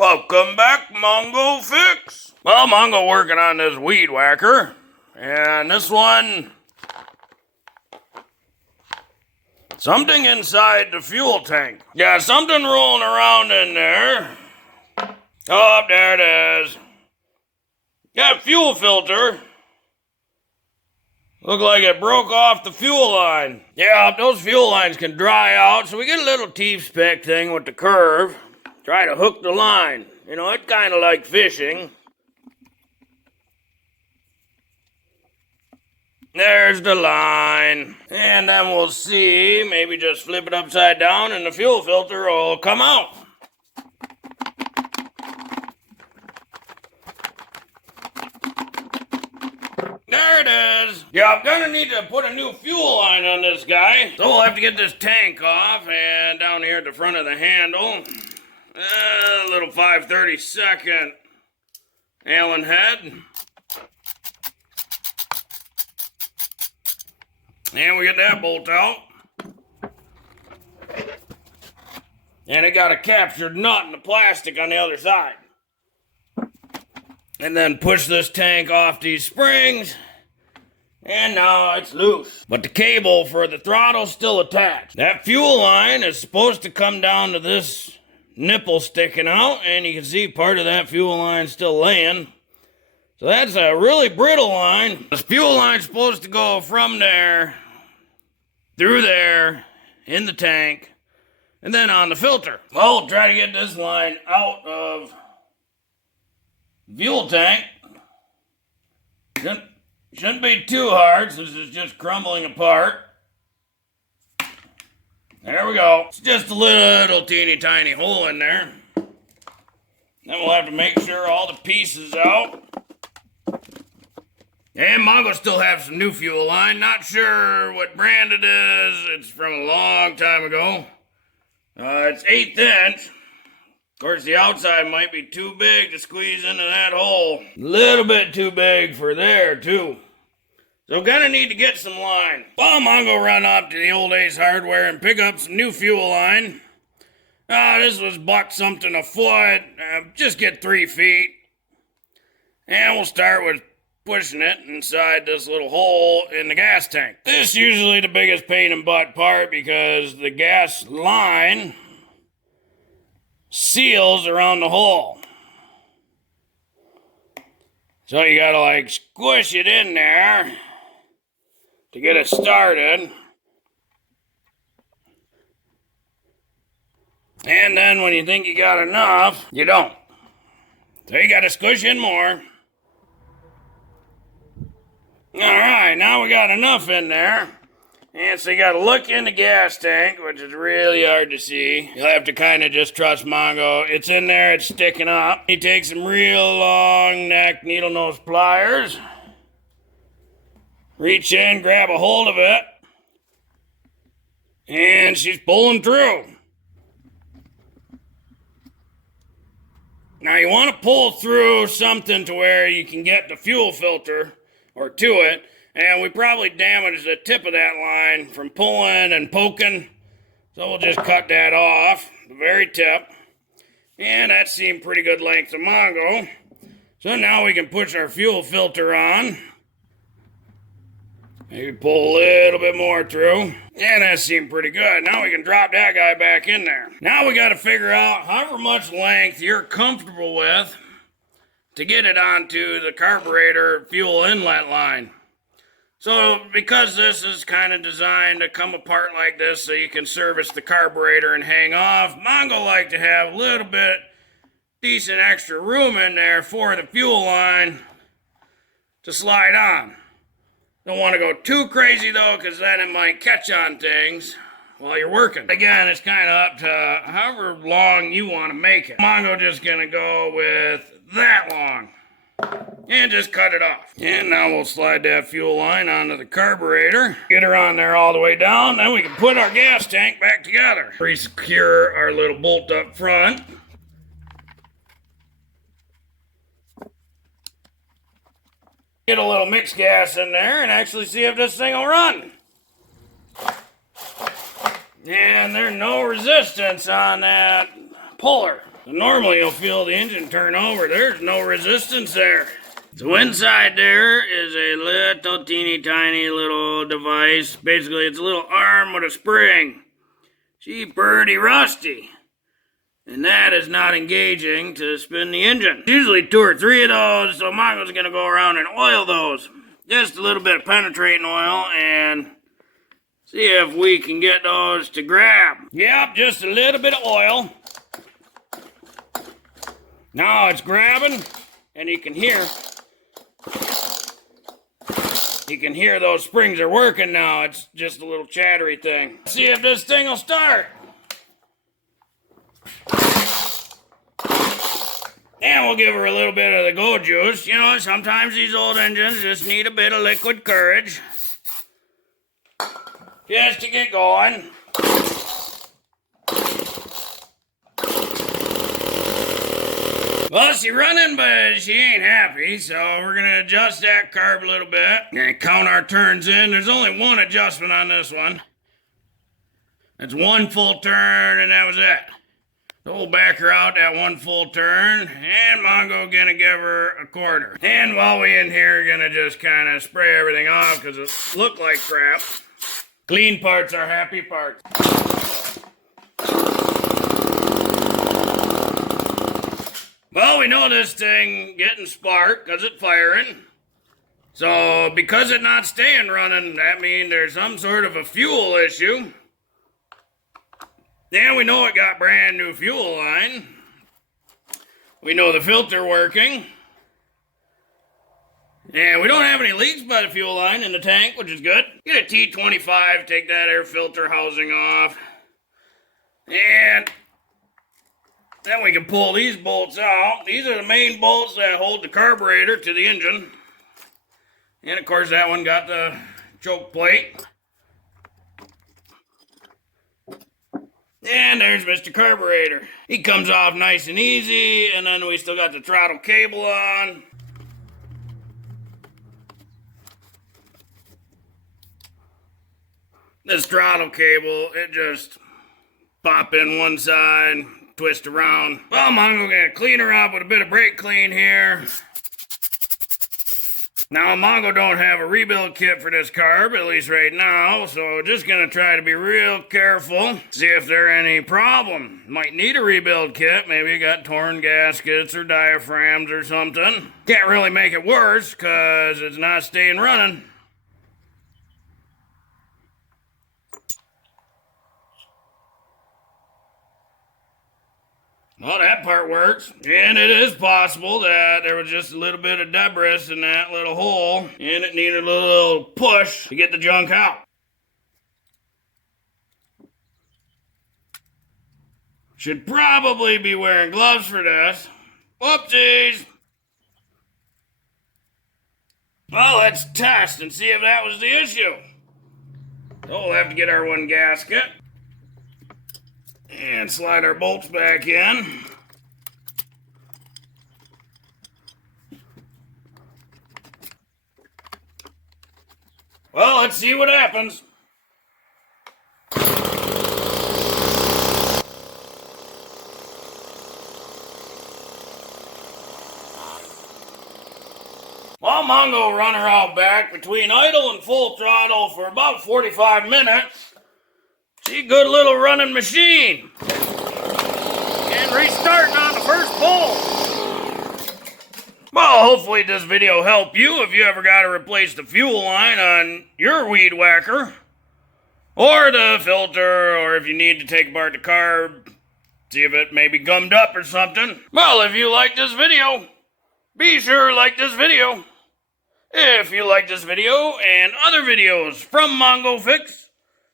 Welcome back, Mongo Fix. Well, Mongo working on this weed whacker, and this one, something inside the fuel tank. Yeah, something rolling around in there. Oh, there it is. Got fuel filter. Look like it broke off the fuel line. Yeah, those fuel lines can dry out, so we get a little T-spec thing with the curve. Try to hook the line. You know, it's kind of like fishing. There's the line. And then we'll see, maybe just flip it upside down and the fuel filter will come out. There it is. Yeah, I'm gonna need to put a new fuel line on this guy. So we'll have to get this tank off, and down here at the front of the handle, a little 5/32 Allen head. And we get that bolt out. And it got a captured nut in the plastic on the other side. And then push this tank off these springs. And now it's loose. But the cable for the throttle's still attached. That fuel line is supposed to come down to this nipple sticking out. And you can see part of that fuel line still laying. So that's a really brittle line. This fuel line's supposed to go from there, through there, in the tank, and then on the filter. Well, we'll try to get this line out of the fuel tank. Shouldn't be too hard since it's just crumbling apart. There we go. It's just a little teeny tiny hole in there. Then we'll have to make sure all the pieces out. And Mongo still have some new fuel line. Not sure what brand it is. It's from a long time ago. It's 1/8 inch. Of course, the outside might be too big to squeeze into that hole. A little bit too big for there, too. So gonna need to get some line. Well, Mongo run up to the old Ace Hardware and pick up some new fuel line. This was buck something a foot. Just get 3 feet. And we'll start with pushing it inside this little hole in the gas tank. This is usually the biggest pain in butt part because the gas line seals around the hole. So you gotta like squish it in there to get it started. And then when you think you got enough, you don't. So you gotta squish in more. Alright, now we got enough in there. And so you gotta look in the gas tank, which is really hard to see. You'll have to kind of just trust Mongo. It's in there, it's sticking up. You take some real long neck needle nose pliers. Reach in, grab a hold of it. And she's pulling through. Now you want to pull through something to where you can get the fuel filter or to it, and we probably damaged the tip of that line from pulling and poking, so we'll just cut that off, the very tip, and that seemed pretty good length of Mongo. So now we can push our fuel filter on, maybe pull a little bit more through, and that seemed pretty good. Now we can drop that guy back in there. Now we got to figure out however much length you're comfortable with to get it onto the carburetor fuel inlet line. So because this is kind of designed to come apart like this so you can service the carburetor and hang off, Mongo like to have a little bit decent extra room in there for the fuel line to slide on. Don't want to go too crazy though, because then it might catch on things while you're working. Again, it's kind of up to however long you want to make it. Mongo just gonna go with that long and just cut it off. And now we'll slide that fuel line onto the carburetor, get her on there all the way down, then we can put our gas tank back together. Re-secure our little bolt up front. Get a little mixed gas in there and actually see if this thing will run. And there's no resistance on that puller. So normally you'll feel the engine turn over. There's no resistance there. So inside there is a little teeny tiny little device. Basically it's a little arm with a spring. She pretty rusty. And that is not engaging to spin the engine. Usually 2 or 3 of those, so Mongo's gonna go around and oil those. Just a little bit of penetrating oil and see if we can get those to grab. Yep, just a little bit of oil. Now it's grabbing, and you can hear those springs are working now. It's just a little chattery thing. See if this thing will start. And we'll give her a little bit of the go juice. You know, sometimes these old engines just need a bit of liquid courage. Just to get going. Well, she's running, but she ain't happy, so we're going to adjust that carb a little bit. And count our turns in. There's only one adjustment on this one. That's 1 full turn, and that was it. So we'll back her out that 1 full turn, and Mongo gonna give her a 1/4. And while we in here, gonna just kind of spray everything off because it looked like crap. Clean parts are happy parts. Well, we know this thing getting spark because it's firing. So because it's not staying running, that means there's some sort of a fuel issue. Then we know it got brand new fuel line. We know the filter working. And we don't have any leaks by the fuel line in the tank, which is good. Get a T25, take that air filter housing off. And then we can pull these bolts out. These are the main bolts that hold the carburetor to the engine. And of course that one got the choke plate. And there's Mr. Carburetor. He comes off nice and easy, and then we still got the throttle cable on. This throttle cable, it just pop in one side, twist around. Well, Mongo gonna clean her up with a bit of brake clean here. Now, Mongo don't have a rebuild kit for this carb, at least right now, so just gonna try to be real careful, see if there are any problem. Might need a rebuild kit, maybe you got torn gaskets or diaphragms or something. Can't really make it worse, cause it's not staying running. Well, that part works. And it is possible that there was just a little bit of debris in that little hole, and it needed a little push to get the junk out. Should probably be wearing gloves for this. Whoopsies! Well, let's test and see if that was the issue. So we'll have to get our one gasket. And slide our bolts back in. Well, let's see what happens. Well, Mongo run her out back between idle and full throttle for about 45 minutes. She's a good little running machine. And restarting on the first pull. Well, hopefully this video helped you if you ever got to replace the fuel line on your weed whacker. Or the filter, or if you need to take apart the carb, see if it may be gummed up or something. Well, if you like this video, be sure to like this video. If you like this video and other videos from Mongo Fix,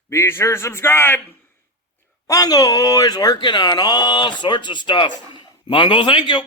be sure to subscribe. Mongo always working on all sorts of stuff. Mongo, thank you.